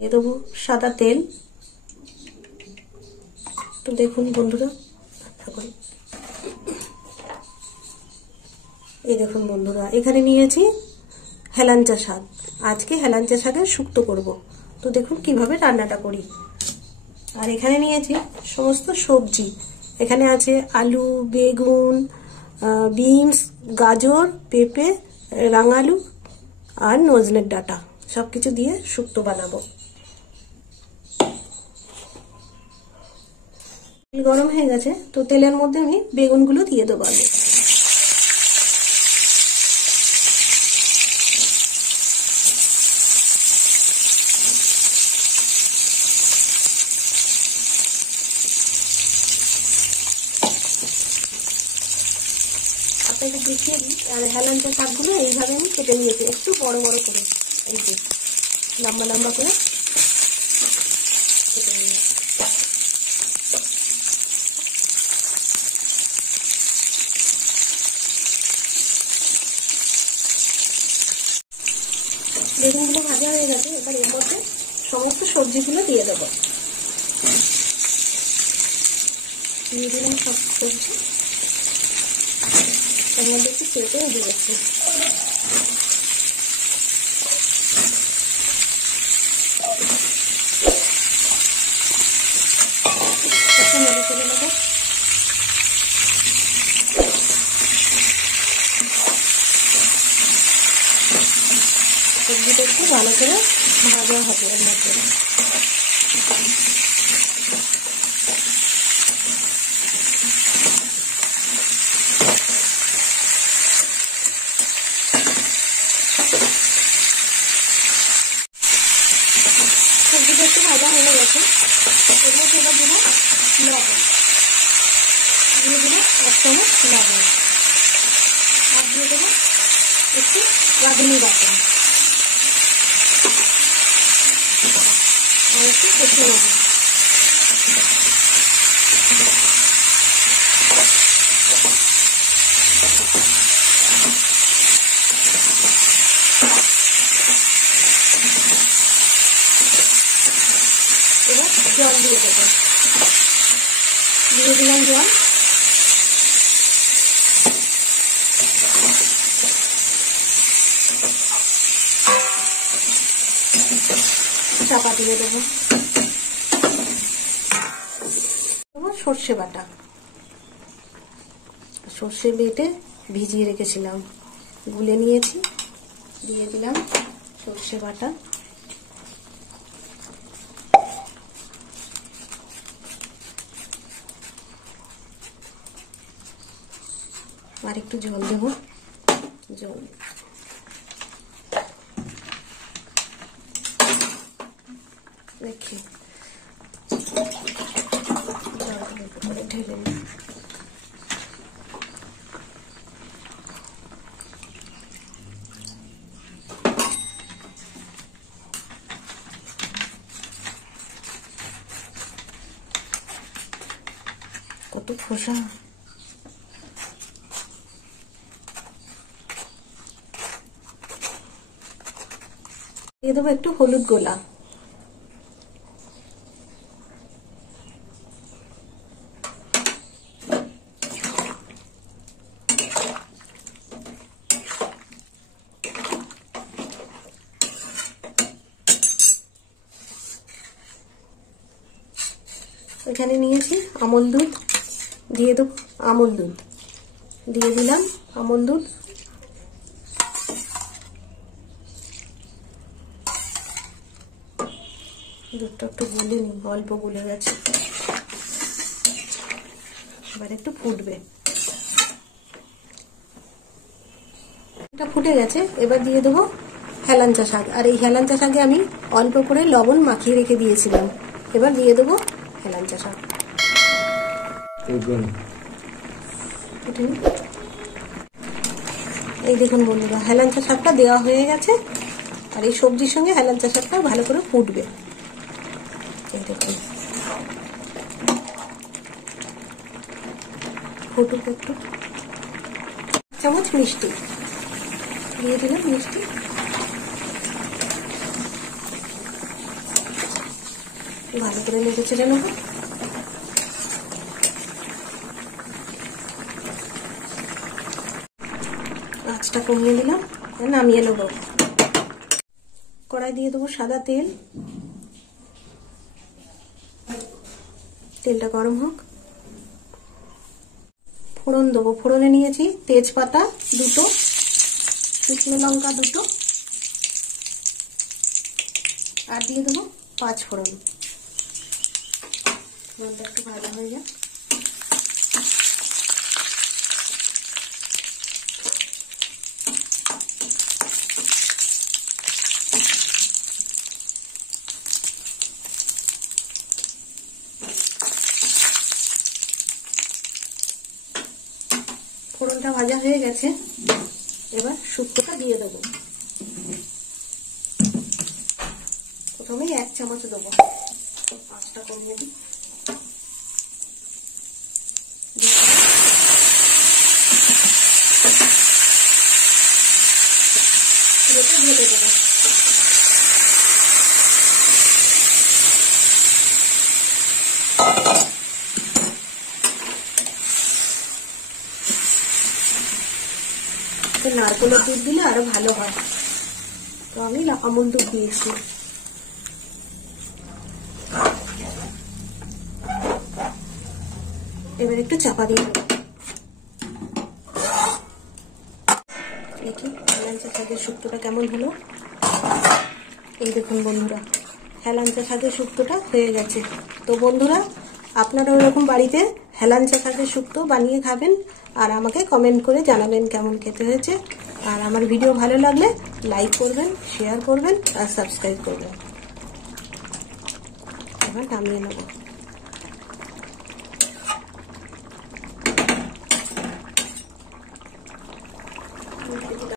দিয়ে দেবো সাদা তেল। তো দেখুন বন্ধুরা, এই দেখুন বন্ধুরা, এখানে নিয়েছি হেলাঞ্চা শাক। আজকে হেলাঞ্চা শাকের শুক্তো করব। তো দেখুন কিভাবে রান্নাটা করি। আর এখানে নিয়েছি সমস্ত সবজি। এখানে আছে আলু, বেগুন, বিনস, গাজর, পেঁপে, রাঙালু আর নজনের ডাঁটা, সব কিছু দিয়ে শুক্তো বানাবো। তেল গরম হয়ে গেছে, তো তেলের মধ্যে আমি বেগুনগুলো দিয়ে দেবো আগে। আপনাকে দেখিয়ে দিই। আর হেলাঞ্চা শাকগুলো এইভাবে আমি কেটে নিয়েছি, একটু বড় বড় করে, এই যে লম্বা লম্বা করে কেটে নিয়েছি। বেগুনগুলো ভাজা হয়ে গেছে, এবার এর মধ্যে সমস্ত সবজিগুলো দিয়ে দেবো। দিয়ে দিলাম সব সবজি, তার মধ্যে একটু পেঁপেও দিয়েছি। একটু নেড়ে চেড়ে নেবো। সবজিটা একটু ভালো করে ভাজা হবে এর মধ্যে। সবজিটা একটু ভাজা হয়ে গেছে, এর মধ্যে এবার দেবো লবণ। দিয়ে দেবো 1 চামচ লবণ, আর দিয়ে দেবো একটু রাঁধুনি বাটা, আর একটু কষিয়ে নেব। এবার জল দিয়ে দেবো, দিয়ে দিলাম জল। চাপা দিয়ে দেবো। সর্ষে বাটা, সর্ষে বেটে ভিজিয়ে রেখেছিলাম, গুলে নিয়েছি, দিয়ে দিলাম সর্ষে বাটা। আর একটু জল দেবো, জল রেখে করে ঢেলে নিই। কত খোসা। দিয়ে দেবো একটু হলুদ গোলা, এখানে নিয়েছি আমল দুধ, দিয়ে দেবো আমল দুধ, দিয়ে দিলাম আমল দুধ। দুধটা একটু গুলে নিই, অল্প গুলে গেছে, এবার একটু ফুটবে। এটা ফুটে গেছে, এবার দিয়ে দেবো হেলাঞ্চা শাক। আর এই হেলাঞ্চা শাকে আমি অল্প করে লবণ মাখিয়ে রেখে দিয়েছিলাম। এবার দিয়ে দেবো হেলাঞ্চা শাক। এই দেখুন বন্ধুরা, হেলাঞ্চা শাকটা দেওয়া হয়ে গেছে, আর এই সবজির সঙ্গে হেলাঞ্চা শাকটা ভালো করে ফুটবে। এই দেখুন ফুটুক একটু। 1 চামচ মিষ্টি দিয়ে দিলাম, মিষ্টি ভালো করে নেড়ে চেড়ে নেব। আঁচটা কমিয়ে দিলাম, নামিয়ে নেব। কড়াই দিয়ে দেবো সাদা তেল, তেলটা গরম হোক। ফোড়ন দেবো, ফোড়নে নিয়েছি তেজপাতা 2টো, শুকনো লঙ্কা 2টো, আর দিয়ে দেবো 5 ফোড়ন। ফোড়নটা একটু ভাজা হয়ে যাক। ফোড়নটা ভাজা হয়ে গেছে, এবার শুক্তোটা দিয়ে দেবো। প্রথমেই 1 চামচ দেবো, আঁচটা কমিয়ে দিই। ঢেকে দেবো। নারকেলের দুধ দিলে আরো ভালো হয়, তো আমি আমুল দুধ দিয়েছি। এবার একটু চাপা দিয়ে দেবো। দেখি হেলাঞ্চা শাকের শুক্তোটা কেমন হলো। এই দেখুন বন্ধুরা, হেলাঞ্চা শাকের শুক্তোটা হয়ে গেছে। তো বন্ধুরা, আপনারা ওরকম বাড়িতে হেলাঞ্চা শাকের শুক্তো বানিয়ে খাবেন, আর আমাকে কমেন্ট করে জানাবেন কেমন খেতে হয়েছে। আর আমার ভিডিও ভালো লাগলে লাইক করবেন, শেয়ার করবেন আর সাবস্ক্রাইব করবেন। এবার নামিয়ে নেব।